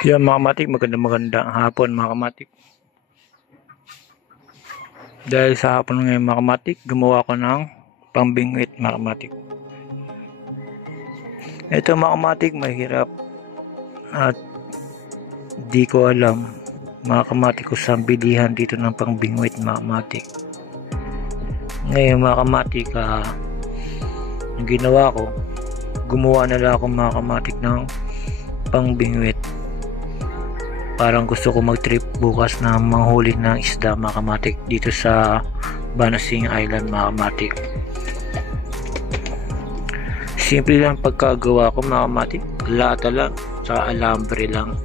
Yan mga kamatik, magandang hapon mga kamatik. Dahil sa hapon ngayon mga kamatik, gumawa ko ng pambingwit mga kamatik. Ito mga kamatik, mahirap at di ko alam mga kamatik kung saan bilihan dito ng pangbingwit mga kamatik. Ngayon mga kamatik, ang ginawa ko, gumawa na lang ako mga kamatik ng pangbingwit. Parang gusto ko mag-trip bukas na manghuli ng isda mga kamatik dito sa Banasing Island mga kamatik. Simple lang pagkagawa ko mga kamatik, lata lang sa alambre lang.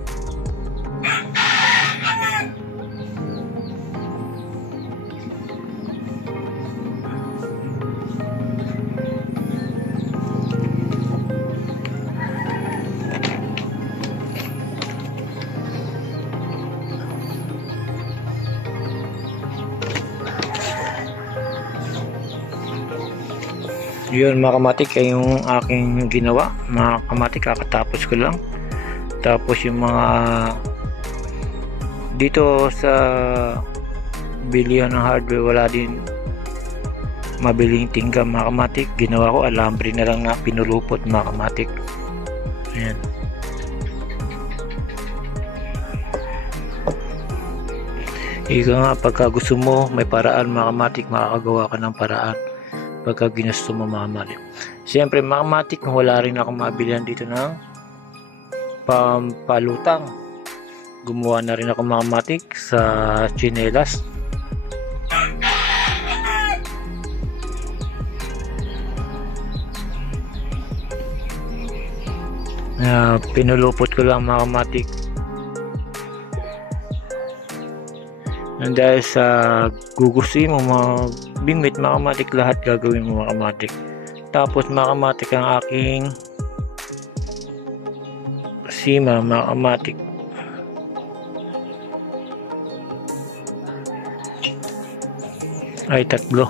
Yun mga kamatik ay yung aking ginawa mga kamatik, kakatapos ko lang. Tapos yung mga dito sa bilihan ng hardware wala din mabiling tinggam mga kamatik, ginawa ko alambre na lang na pinulupot mga kamatik. Ayan. Ika nga, pagka gusto mo may paraan mga kamatik, makakagawa ka ng paraan pagka ginusto mo mga kamatik. Siyempre mga kamatik, wala rin ako mabilihan dito ng pampalutang. Gumawa na rin ako mga kamatik sa tsinelas. Pinulupot ko lang mga kamatik. Dahil sa gugustuhin mo mga bingwit mga kamatik, lahat gagawin mo mga kamatik. Tapos mga kamatik, ang aking sima mga kamatik, ay tatlo.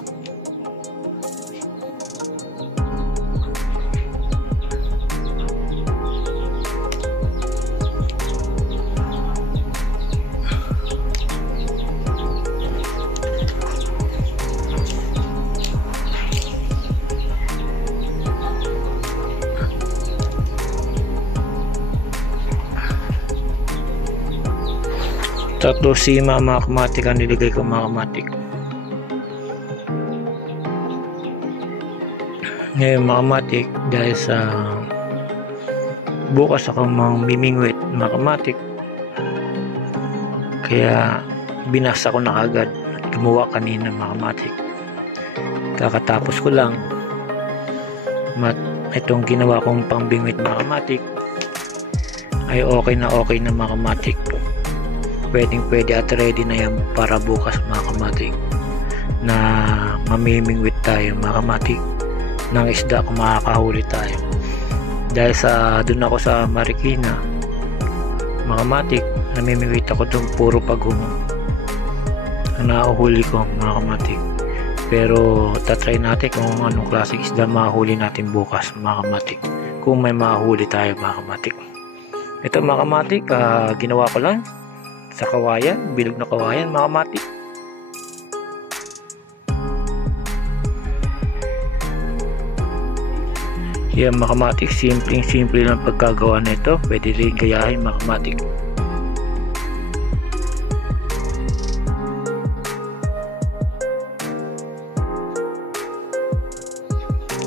Tatlo sima mga kamatik ang nilagay ko mga kamatik. Ngayon mga kamatik, dahil sa bukas ako mamimingwit mga kamatik, kaya binasa ko na agad at gumawa kanina mga kamatik. Kakatapos ko lang itong ginawa kong pangbingwit mga kamatik ay okay na mga kamatik. Pwede at ready na yan para bukas mga kamatik na mamimingwit tayo mga kamatik ng isda kung makakahuli tayo. Dahil sa doon ako sa Marikina mga kamatik, namimingwit ako doon, puro pagong ang nahuhuli ko mga kamatik. Pero tatry natin kung anong klaseng isda mahuli natin bukas mga kamatik, kung may mahuli tayo mga kamatik. Ito mga kamatik, ginawa ko lang sa kawayan, bilog na kawayan mga kamatik. Yan mga kamatik, simple lang pagkagawa na ito. Pwede rin gayahin mga kamatik.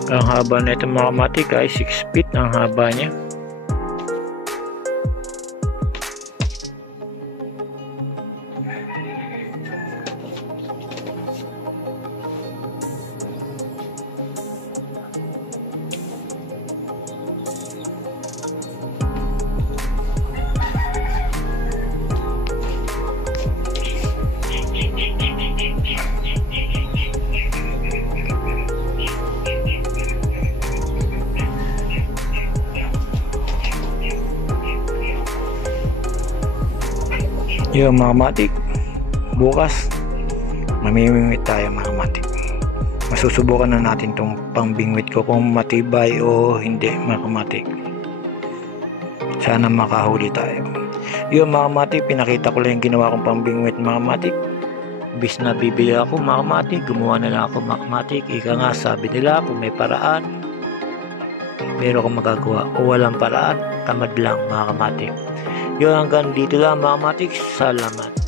Ang haba na ito mga kamatik ay 6 feet ang haba niya. Yung mga kamatik, bukas mamimingwit tayo mga kamatik. Masusubukan na natin tong pangbingwit ko kung matibay o hindi mga kamatik. Sana makahuli tayo. Yun mga kamatik, pinakita ko lang yung ginawa kong pambingwit mga kamatik. Bis na bibili ako mga kamatik, gumawa na lang ako mga kamatik. Ika nga sabi nila, kung may paraan, meron kang magagawa. O walang paraan, tamad lang mga kamatik. Yun, hanggang dito lang mga kamatik. Salamat.